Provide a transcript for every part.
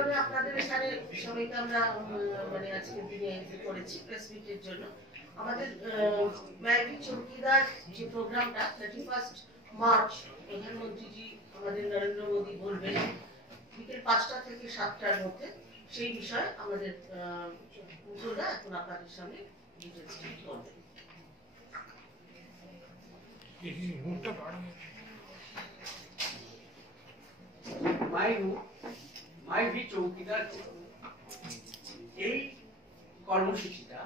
কারণে আপনাদের এখানে সবাইকে আমরা মানে আজকের দিনে করেছি প্রেস মিটের জন্য। আমাদের ম্যাগি চৌকিদার যে প্রোগ্রামটা 31 মার্চ প্রধানমন্ত্রীজি আমাদের নরেন্দ্র মোদী বলবেন বিকেল 5টা থেকে 7টার মধ্যে, সেই বিষয়ে আমাদের পুজোটা এখন আপনাদের সামনে ডিটেলস করবেন। মাইভি চৌকিদার এই কর্মসূচিটা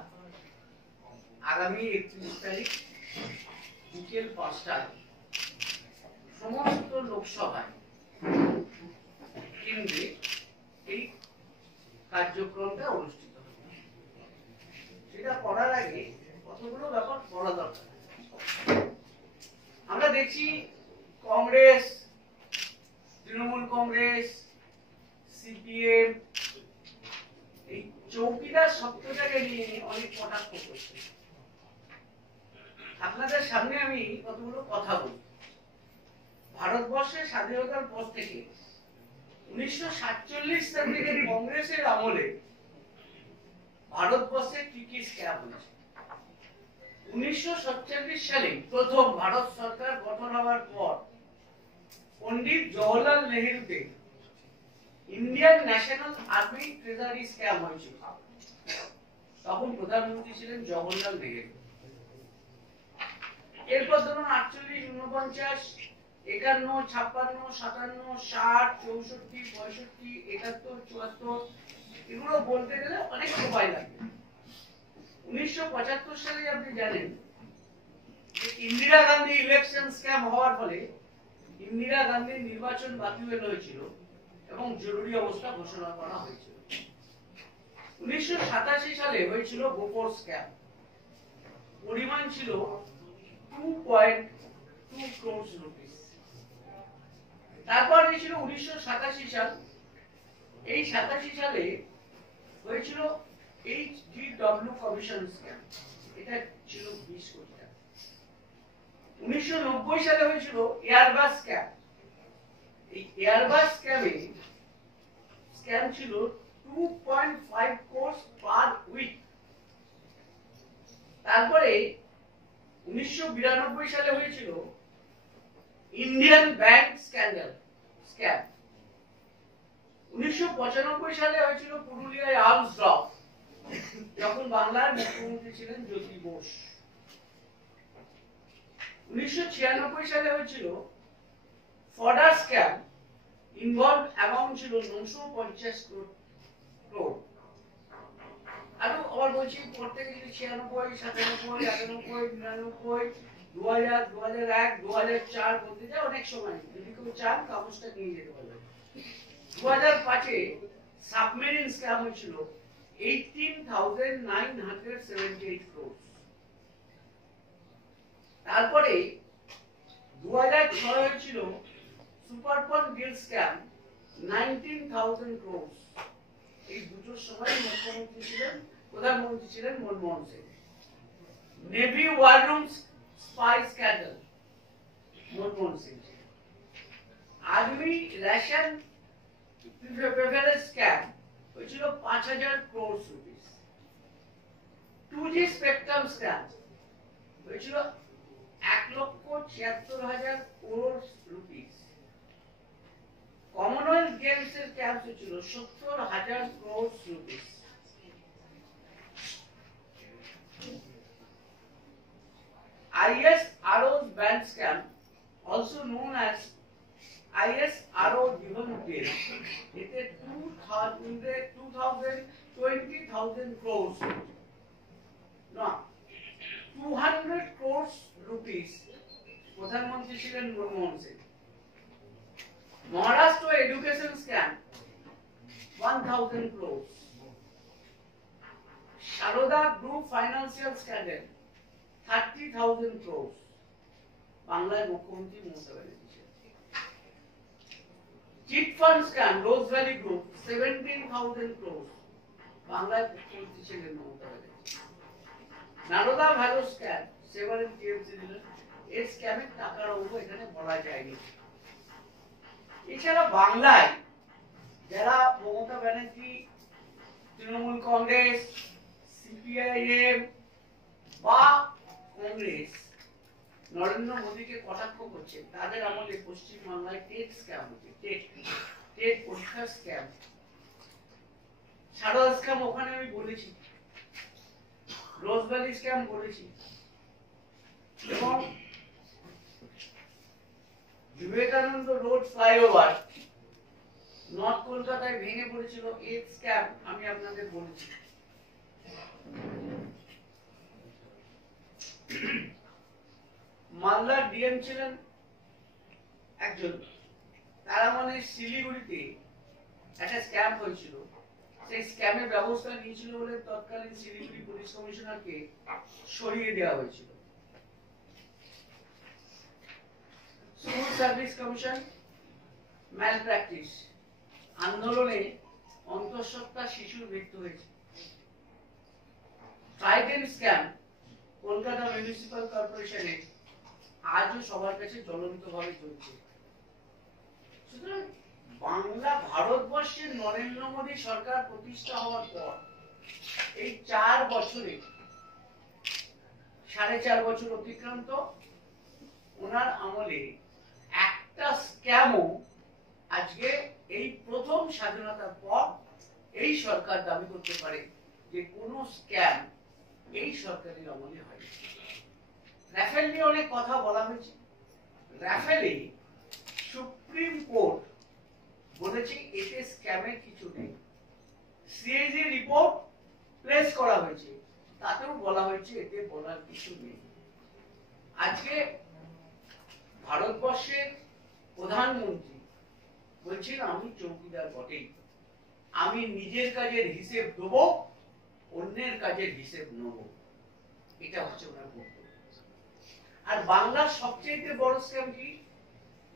আগামী 31 তারিখ বিকেল 5টায় সমস্ত লোকসভায় কেন্দ্রে এই কার্যক্রমটা অনুষ্ঠিত হবে। সেটা করার আগে কতগুলো ব্যাপার বলা দরকার। আমরা দেখছি কংগ্রেস, তৃণমূল কংগ্রেস, সিপিএম এই চৌকিদার শব্দটাকে নিয়ে অনেক কটাক্ষ করছে। আপনাদের সামনে আমি কতগুলো কথা বলি। ভারতবর্ষের স্বাধীনতার পর থেকে 1947 সাল থেকে কংগ্রেসের আমলে ভারতবর্ষে কি কি স্ক্যাম হয়েছে। 1947 সালে প্রথম ভারত সরকার গঠন হওয়ার পর পন্ডিত জওহরলাল নেহরুকে Indian National Army treasury scam হয়েছিল। তখন প্রধানমন্ত্রী ছিলেন জওহরলাল নেহরু। এরপর ধরুন 48, 49, 51, 56, 57, 60, 64, 65, 71, 74 এগুলো বলতে গেলে অনেক সময় লাগবে। 1975 সালে আপনি জানেন যে ইন্দিরা গান্ধী ইলেকশন স্ক্যাম হওয়ার ফলে ইন্দিরা গান্ধীর নির্বাচন বাতিল হয়েছিল এবং জরুরি অবস্থা ঘোষণা করা হয়েছিল। 1987 সালে হয়েছিল বোফোর স্ক্যাম, পরিমাণ ছিল 2.2 crores রুপিস। তারপর হয়েছিল 1987 সাল, এই 87 সালে হয়েছিল HDW কমিশন স্ক্যাম, এটা ছিল 20 কোটি টাকা। 1990 সালে হয়েছিল এয়ারবাস স্ক্যাম, এই এয়ারবাস স্ক্যাম ছিল 2.5 crores পার উইক। তারপরে 1992 সালে হয়েছিল ইন্ডিয়ান ব্যাংক স্ক্যান্ডাল স্ক্যাম। 1995 সালে হয়েছিল পুরুলিয়ায় আর্মস ড্রপ, যখন বাংলার মুখ্যমন্ত্রী ছিলেন জ্যোতি বোস। 1996 সালে হয়েছিল ফডার স্ক্যাম, ইনভলভ অ্যামাউন্ট ছিল 950 crore। আরো আবার বলছি পড়তে গেলে 96, 97, 98, 99, 2000, 2001, 2004 বলতে যায় অনেক সময়। যদি কেউ চান কাগজটা নিয়ে যেতে পারবেন। 2005-এ সাবমেরিন স্ক্যাম হয়েছিল 18,978 crore। তারপরে 2006 হয়েছিল সুপারপন ডিল স্ক্যাম 19,000 crore। এই দুটোর সময় প্রধানমন্ত্রী ছিলেন Manmohan Singh. Navy war room spy scandal Manmohan Singh. Army ration preference scam হয়েছিল 5,000 crore rupees. 2G spectrum scam হয়েছিল 1,76,000 crore রুপিস। কমনওয়েলথ গেমস এর স্ক্যাম হয়েছিল 70,000 crore rupees. ISRO's bank scam, also known as ISRO Divan-Patel, এতে 20,000 crores, না 200 crores rupees প্রধানমন্ত্রী ছিলেন Manmohan Singh. Maharashtra education scam 1,000 crores। Sarada group financial scandal 30,000 crores, বাংলার মুখ্যমন্ত্রী Mamata Banerjee. Chit fund scam Rose Valley group 17,000 crores, বাংলার মুখ্যমন্ত্রী ছিলেন মমতা ব্যানার্জি। নারদা ভ্যালু স্ক্যাম সেভারেন টিএমসি দিলেন, এর স্ক্যামের টাকার অঙ্ক এখানে বলা যায়নি। এছাড়া বাংলায় যারা মমতা মমতা ব্যানার্জি, তৃণমূল কংগ্রেস, সিপিআইএম বা কংগ্রেস নরেন্দ্র মোদীকে কটাক্ষ করছে, তাদের আমলে পশ্চিমবাংলায় টেট স্ক্যাম হচ্ছে, টেট পরীক্ষার স্ক্যাম, সারদা স্ক্যাম ওখানে আমি বলেছি, রোজভ্যালি স্ক্যাম বলেছি, এবং বিবেকানন্দ রোড ফ্লাইওভার নর্থ কলকাতায় ভেঙে পড়েছিল, এই স্ক্যাম আমি আপনাদের বলেছি। মালদার ডিএম ছিলেন একজন, তারা মানে শিলিগুড়িতে একটা স্ক্যাম হয়েছিল, সেই স্ক্যামের ব্যবস্থা নিয়েছিল বলে তৎকালীন শিলিগুড়ি পুলিশ কমিশনারকে সরিয়ে দেওয়া হয়েছিল। সিভিল সার্ভিস কমিশন ম্যাল প্র্যাকটিস আন্দোলনে অন্তঃসত্ত্বা শিশুর মৃত্যু হয়েছে। ট্রাইডেন্ট স্ক্যাম কলকাতা মিউনিসিপাল কর্পোরেশনে আজও সবার কাছে জ্বলন্তভাবে চলছে। সুতরাং বাংলা ভারতবর্ষের নরেন্দ্র মোদী সরকার প্রতিষ্ঠা হওয়ার পর এই 4 বছরে 4.5 বছর অতিক্রান্ত, ওনার আমলে একটা স্ক্যামও আজকে এই প্রথম স্বাধীনতার পর এই সরকার দাবি করতে পারে যে কোনো স্ক্যাম এই সরকারের আমলে হয়। রাফেল নিয়ে অনেক কথা বলা হয়েছে। রাফেলে সুপ্রিম কোর্ট বলেছে এতে স্ক্যামের কিছু নেই। সিএজি রিপোর্ট প্লেস করা হয়েছে, তাতেও বলা হয়েছে এতে বলার কিছু নেই। আজকে ভারতবর্ষের প্রধানমন্ত্রী বলছেন আমি চৌকিদার বটেই, আমি নিজের কাজের হিসেব দেবো, অন্যের কাজের হিসেব নেব, এটা হচ্ছে ওনার বক্তব্য। আর বাংলার সবচেয়ে বড় স্ক্যাম কি?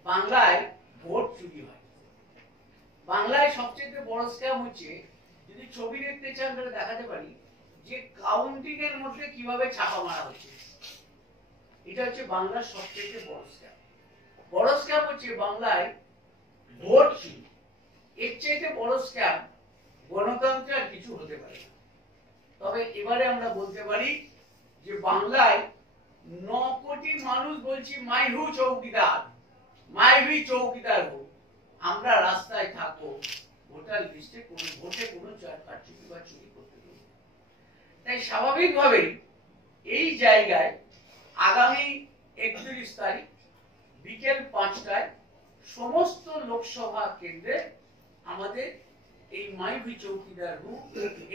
বাংলায় ভোট চুরি হয়। বাংলায় সবচেয়ে বড় স্ক্যাম হচ্ছে, যদি ছবি দেখতে চান তাহলে দেখাতে পারি যে কাউন্টিং এর মধ্যে কিভাবে ছাপা মারা হচ্ছে। এটা হচ্ছে বাংলার সবচেয়ে বড় স্ক্যাম। বড় স্ক্যাম হচ্ছে বাংলায় ভোট চুরি। এর চাইতে বড় স্ক্যাম গণতন্ত্রে আর কিছু হতে পারে না। তবে এবারে আমরা বলতে পারি যে বাংলায় 9 কোটি মানুষ বলছি মাই হু চৌকিদার, মাই ভি চৌকিদার হো, আমরা রাস্তায় থাকবো, ভোটার লিস্টে কোনো ভোটে কোনো কারচুপি বা চুরি করতে দেব। তাই স্বাভাবিকভাবে এই জায়গায় আগামী 31 তারিখ বিকেল 5টায় সমস্ত লোকসভা কেন্দ্রে আমাদের এই মাই ভি চৌকিদার হু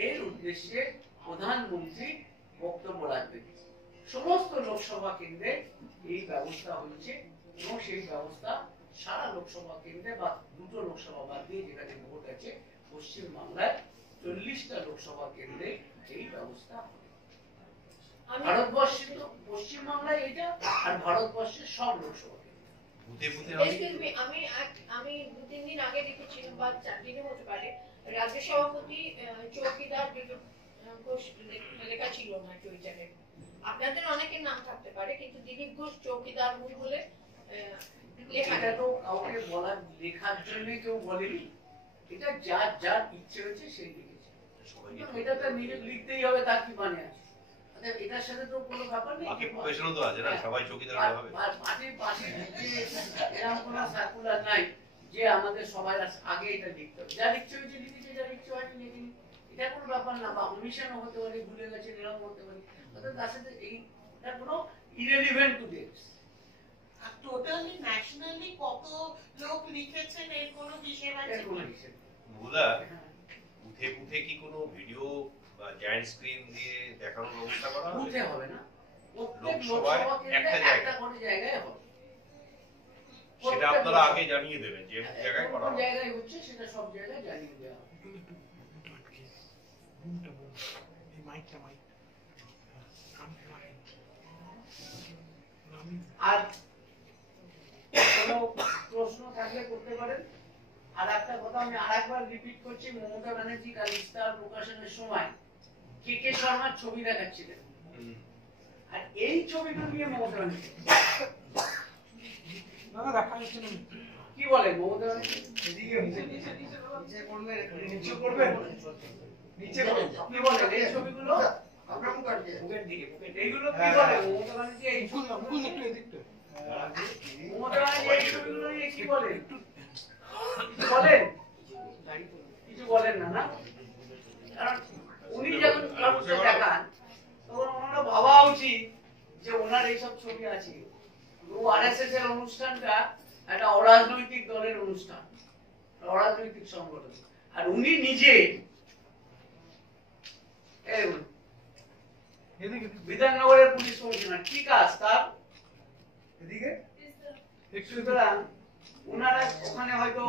এর উদ্দেশ্যে প্রধানমন্ত্রী বক্তব্য রাখবেন। সমস্ত লোকসভা কেন্দ্রে এই ব্যবস্থা হচ্ছে এবং সেই ব্যবস্থা সারা লোকসভা কেন্দ্রে বা 2টো লোকসভা বাদ দিয়ে যেখানে ভোট আছে পশ্চিমবাংলায় 40টা লোকসভা কেন্দ্রে এই ব্যবস্থা হবে। ভারতবর্ষে তো পশ্চিমবাংলায় এটা, আর ভারতবর্ষের সব লোকসভা আমি 2-3 দিন আগে দেখেছিলাম বা 4 দিনও হতে পারে, রাজ্য সভাপতি চৌকিদার ঘোষ লেখা ছিল না টুইটারে। আপনাদের অনেকের নাম থাকতে পারে, কিন্তু দিলীপ ঘোষ চৌকিদার বলে এটা তো কাউকে বলার লেখার জন্য কেউ বলেনি, এটা যার যার ইচ্ছে হয়েছে সেই লিখেছে। এটা তো নিজে লিখতেই হবে, তার কি মানে আছে? এটার সাথে তো কোনো ব্যাপার নেই। বাকি প্রফেশনাল তো আছে না, সবাই চৌকিদার হবে। পার্টির এরকম কোনো সার্কুলার নাই যে আমাদের সবাই আগে এটা লিখতে হবে। যা লিখতে হয়েছে লিখেছে, যা লিখতে হয়নি লিখিনি, এটা কোনো ব্যাপার না। বা ওমিশনও হতে পারে, ভুলে গেছে, এরকম হতে পারে। অর্থাৎ তার সাথে এটা কোনো ইরেলিভেন্ট টু দিস। আর টোটালি ন্যাশনালি কত লোক লিখেছেন এর কোনো হিসেব আছে? বুদা উঠে উঠে কি কোনো ভিডিও বা জায়ান্ট স্ক্রিন দিয়ে দেখানোর ব্যবস্থা করা হবে? উঠে হবে না, লোকসভায় একটা জায়গায় হবে। সেটা আপনারা আগে জানিয়ে দেবেন যে জায়গায় করা হবে। জায়গায় হচ্ছে সেটা সব জায়গায় জানিয়ে দেওয়া হবে। আর কোনো প্রশ্ন থাকলে করতে পারেন। আর একটা কথা আমি আরেকবার রিপিট করছি, মমতা ব্যানার্জি কাল ইস্তাহার প্রকাশনের সময় কে শর্মার ছবি দেখাচ্ছিলেন, আর এই ছবিটা নিয়ে মমতা ব্যানার্জি কি বলে? মমতা ব্যানার্জি নিচে করবেন নিচে করবেন কি বলেন এই ছবিগুলো এইগুলো কি বলেন মমতা ব্যানার্জি এই ছবিগুলো মমতা ব্যানার্জি এই ছবিগুলো নিয়ে কি বলেন কিছু বলেন কিছু বলেন না না কারণ উনি যখন কাউকে দেখান তখন ওনারা ভাবা উচিত যে ওনার এইসব ছবি আছে আরএসএস এর অনুষ্ঠানটা একটা অরাজনৈতিক দলের অনুষ্ঠান অরাজনৈতিক সংগঠন আর উনি নিজে বিধাননগরের পুলিশ কমিশনার কি কাজ তার এদিকে সুতরাং ওনারা ওখানে হয়তো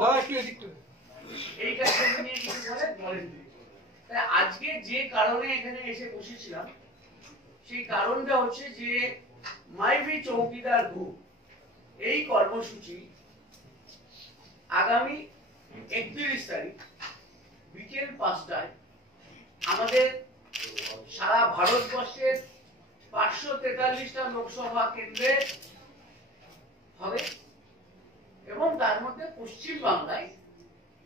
এই কাজটা নিয়ে কিছু বলেন তাই আজকে যে কারণে এখানে এসে বসেছিলাম সেই কারণটা হচ্ছে যে মাইভি চৌকিদার গ্রুপ এই কর্মসূচি আগামী 31 তারিখ বিকেল 5টায় আমাদের সারা ভারতবর্ষের 543টা লোকসভা কেন্দ্রে হবে এবং তার মধ্যে পশ্চিম বাংলায়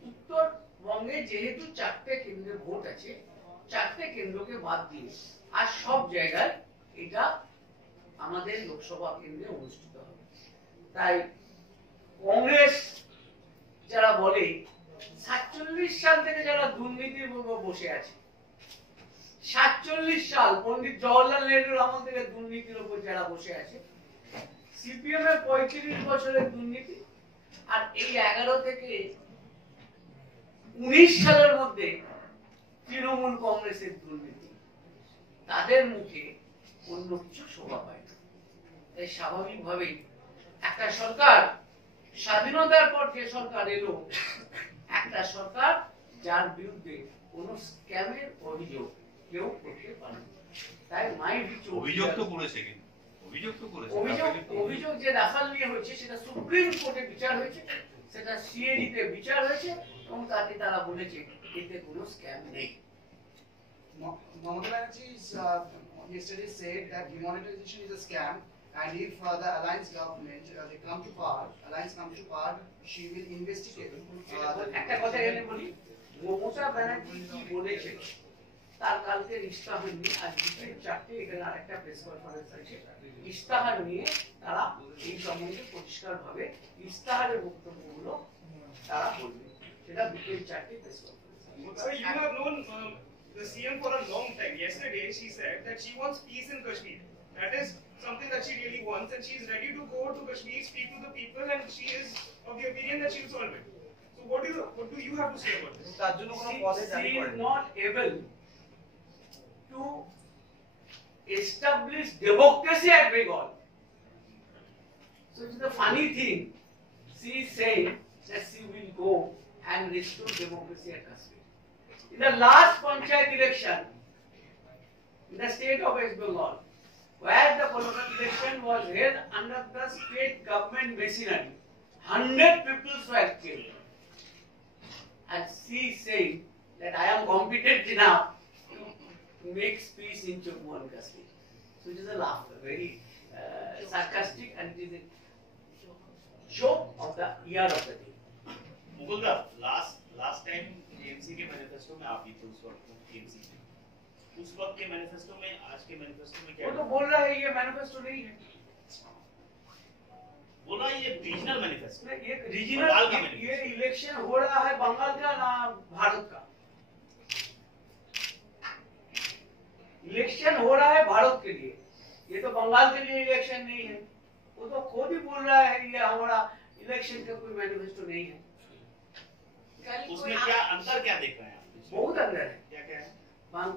উত্তরবঙ্গে যেহেতু 4টে কেন্দ্রে ভোট আছে 4টে কেন্দ্রকে বাদ দিয়ে আর সব জায়গায় এটা আমাদের লোকসভা কেন্দ্রে অনুষ্ঠিত হবে তাই কংগ্রেস যারা বলে 47 সাল থেকে যারা দুর্নীতির বসে আছে 47 সাল পণ্ডিত জওহরলাল নেহরুর আমল থেকে দুর্নীতির উপর যারা বসে আছে সিপিএম এর 35 বছরের দুর্নীতি আর এই 11 থেকে 19 সালের মধ্যে তৃণমূল কংগ্রেসের দুর্নীতি তাদের মুখে অন্য কিছু শোভা পায় না তাই স্বাভাবিকভাবেই একটা সরকার স্বাধীনতার পর যে সরকার এলো একটা সরকার যার বিরুদ্ধে কোন স্ক্যামের অভিযোগ কেউ করতে পারে তাই মাইভি অভিযোগ তো করেছে কিন্তু অভিযোগ যে রাফাল নিয়ে হয়েছে সেটা সুপ্রিম কোর্টে বিচার হয়েছে সেটা সিএডি তে বিচার হয়েছে এবং তাতে তারা বলেছে এতে কোনো স্ক্যাম নেই Mamata Banerjee yesterday said that demonetization is a scam, and if the alliance government they come to power, she will investigate. একটা কথা এখানে বলি মমতা ব্যানার্জি কি বলেছে তার কালকে ইস্তাহার নিয়ে আজ বিকেল 4টে এখানে আরেকটা প্রেস কনফারেন্স আছে ইস্তাহার নিয়ে তারা এই সম্বন্ধে পরিষ্কারভাবে ইস্তাহারের বক্তব্যগুলো তারা বলবে সেটা বিকেল 4টে press conference So you have known the CM for a long time. Yesterday she said that she wants peace in Kashmir. That is something that she really wants, and she is ready to go to Kashmir, speak to the people, and she is of the opinion that she will solve it. So what do you have to say about this? She is not able to establish democracy at Bengal. So it's the funny thing. She is saying that she will go and restore democracy at Kashmir. In the last Panchayat election in the state of West Bengal, where the political election was held under the state government machinery, 100 people were killed. And she is saying that I am competent enough to make peace in Jammu and Kashmir. So it is a laugh, very sarcastic, and it is a joke of the year of the day. मुकुलदा, last time TMC के manifesto में आप भी थे उस वक्त TMC उस वक्त के मैनिफेस्टो में आज के मैनिफेस्टो में क्या वो तो बोल रहा है ये मैनिफेस्टो नहीं है बोला ये रीजनल मैनिफेस्टो ये रीजनल ये इलेक्शन हो रहा है बंगाल का ना भारत का इलेक्शन हो रहा है भारत के लिए ये तो बंगाल के लिए इलेक्शन नहीं है वो तो खुद ही बोल रहा है ये हमारा इलेक्शन का कोई मैनिफेस्टो नहीं है उसमें क्या अंतर क्या देख रहे हैं आप बहुत अंदर है क्या क्या है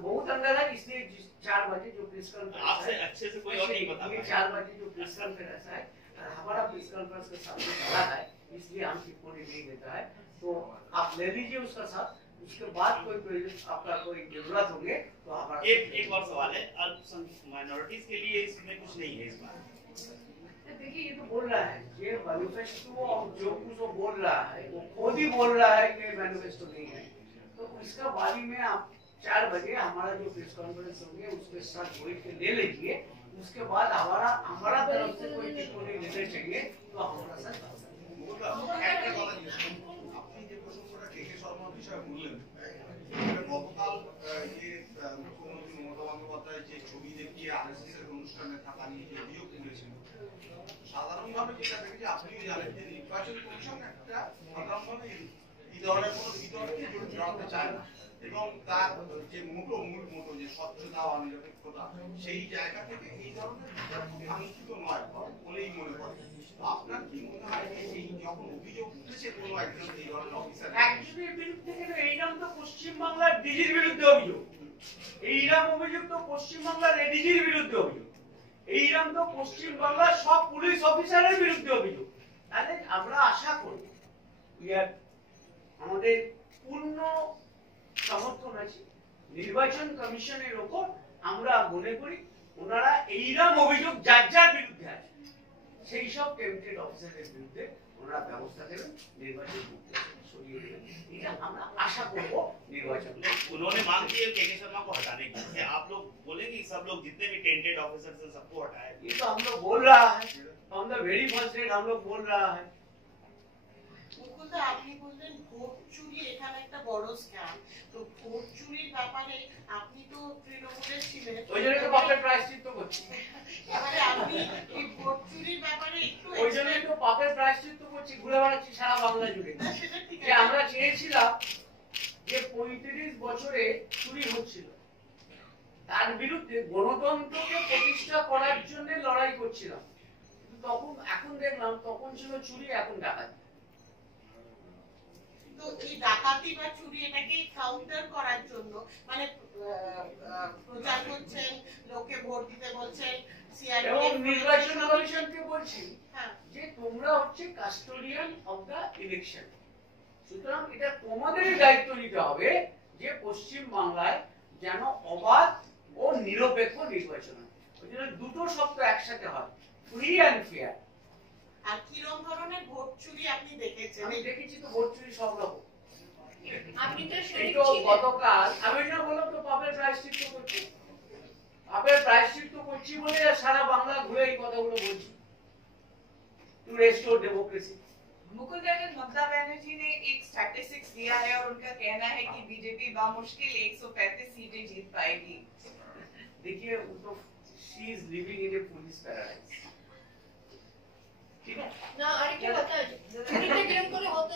बहुत अंदर है इसलिए 4 बजे जो प्रेस कॉन्फ्रेंस आपसे अच्छे से कोई और नहीं बता ये 4 बजे जो प्रेस कॉन्फ्रेंस है हमारा प्रेस कॉन्फ्रेंस के साथ चला है इसलिए हम टिप्पणी नहीं देता है तो आप ले लीजिए उसका साथ उसके बाद कोई आपका कोई जरूरत होंगे तो हमारा एक और सवाल है अल्पसंख्यक माइनॉरिटीज के लिए इसमें कुछ नहीं है इस बार देखिए ये तो बोल रहा है ये मैनिफेस्टो और जो कुछ वो बोल रहा है वो खुद ही बोल रहा है कि मैनिफेस्टो नहीं है तो इसका बारे में आप 4 बजे हमारा जो प्रेस कॉन्फ्रेंस होंगे उसके साथ बैठ के ले लीजिए उसके बाद हमारा तरफ से कोई टिप्पणी लेने चाहिए तो हमारा साथ বিষয় বললেন, গতকাল মুখ্যমন্ত্রী মমতা বন্দ্যোপাধ্যায় যে ছবি দেখিয়ে আরএসএস এর অনুষ্ঠানে থাকা নিয়ে যে অভিযোগ তুলেছিল, সাধারণভাবে যেটা দেখেছি আপনিও জানেন যে নির্বাচন কমিশন একটা সাধারণভাবে এই ধরনের কোনো বিতর্কে জড়াতে চায় না, এবং তার যে মূল মোটো যে স্বচ্ছতা বা নিরপেক্ষতা, সেই জায়গা থেকে এই ধরনের বিতর্ক কাঙ্ক্ষিত নয় বলেই মনে করে। আপনার কি মনে হয় যে এই যখন অভিযোগ উঠেছে কোনো একজন এই ধরনের অফিসার একজনের বিরুদ্ধে কেন? এইরকম তো পশ্চিমবাংলার ডিজির বিরুদ্ধে অভিযোগ, এইরকম অভিযোগ তো পশ্চিমবাংলার এডিজির বিরুদ্ধে অভিযোগ, এইরকম তো পশ্চিমবাংলার সব পুলিশ অফিসারের বিরুদ্ধে অভিযোগ। তাহলে আমরা আশা করি আমাদের পূর্ণ সমর্থন আছে নির্বাচন কমিশনের ওপর। আমরা মনে করি ওনারা এইরকম অভিযোগ যার যার বিরুদ্ধে আছে সেই সব টেম্পটেড অফিসারের বিরুদ্ধে ওনারা ব্যবস্থা নেবেন, নির্বাচন সরিয়ে দেবেন। এটা আমরা আশা করব निर्वाचन। उन्होंने मांग की है केके शर्मा को हटाने की। क्या आप लोग बोलेंगे सब लोग जितने भी टेंटेड ऑफिसर्स हैं सबको हटाए? ये तो हम लोग बोल रहा है, from the very first day हम लोग बोल रहा है। মুকুলদা, আপনি বললেন ভোট চুরি এখানে একটা বড় স্ক্যাম, তো ভোট চুরির ব্যাপারে আপনি তো তৃণমূলের ছিলেন, ওই জন্য তো পাপের প্রায়শ্চিত্ত করছি। এবারে আপনি এই ভোট চুরির ব্যাপারে একটু ওই জন্য তো পাপের প্রায়শ্চিত্ত করছি, ঘুরে বেড়াচ্ছি সারা বাংলা জুড়ে। সেটা ঠিক যে আমরা চেয়েছিলাম যে 35 বছরে চুরি হচ্ছিল, তার বিরুদ্ধে গণতন্ত্রকে প্রতিষ্ঠা করার জন্য লড়াই করছিলাম। তখন এখন দেখলাম তখন ছিল চুরি, এখন ডাকাতি। তো এই ডাকাতি বা চুরি এটাকে কাউন্টার করার জন্য মানে প্রচার করছেন, লোককে ভোট দিতে বলছেন, এবং নির্বাচন কমিশনকে বলছি যে তোমরা হচ্ছে কাস্টোডিয়ান অফ দা ইলেকশন, সুতরাং এটা তোমাদেরই দায়িত্ব নিতে হবে যে পশ্চিম বাংলায় যেন অবাধ ও নিরপেক্ষ নির্বাচন হয়। ওই জন্য দুটো শব্দ একসাথে হয়, ফ্রি অ্যান্ড ফেয়ার। আর কিরকম ধরনের ভোট চুরি আপনি দেখেছেন? আমি দেখেছি তো ভোট চুরি সব রকম। আপনি তো শরীর গতকাল আমি না বললাম তো পাপের প্রায়শ্চিত্ত করছি, পাপের প্রায়শ্চিত্ত করছি বলে সারা বাংলা ঘুরে এই কথাগুলো বলছি, to restore democracy. Mukul Dutt Mamata Banerjee ने एक स्टैटिस्टिक्स दिया है और उनका कहना है कि बीजेपी बामुश्किल 135 सीटें जीत पाएगी। देखिए वो तो she is living in A police paradise, ठीक है না। আরেকটা কথা আছে, চুরিটা কিরকম করে হতো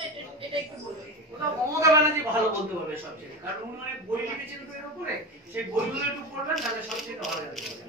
এটা একটু বলুন। ওটা মমতা ব্যানার্জি ভালো বলতে পারবে সবচেয়ে, কারণ উনি অনেক বই লিখেছেন তো এর উপরে, সেই বইগুলো একটু পড়বেন তাহলে সবচেয়ে ভালো লাগবে।